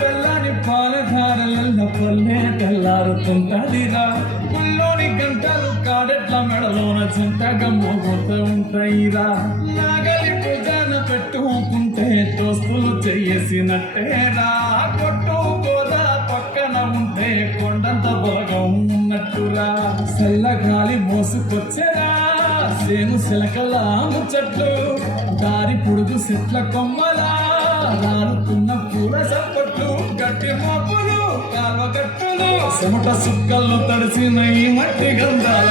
తెల్లని పాలధారల పల్లె తెల్లారుతుంటదిరా పుల్లోని గంటలు కాడెట్ల మెడలోన చింతగా మోగుతూ ఉంటాయిరా నాగలి పూజన పెట్టుకుంటే దోస్తులు చేసినట్టేరా కొట్టు గోదా పక్కన ఉంటే కొండంత బలగం ఉన్నట్టురా చల్లగాలి మోసుకొచ్చేరా సేను సిలకలా ముచ్చట్లు దారి పుడుగు చెట్ల కొమ్మలా రాలుతున్న పూల సప్పట్లు గట్టి మోపులు కాల్వ గట్టులు చెమట సుక్కల్లో తడిసిన ఈ మట్టి గంధాల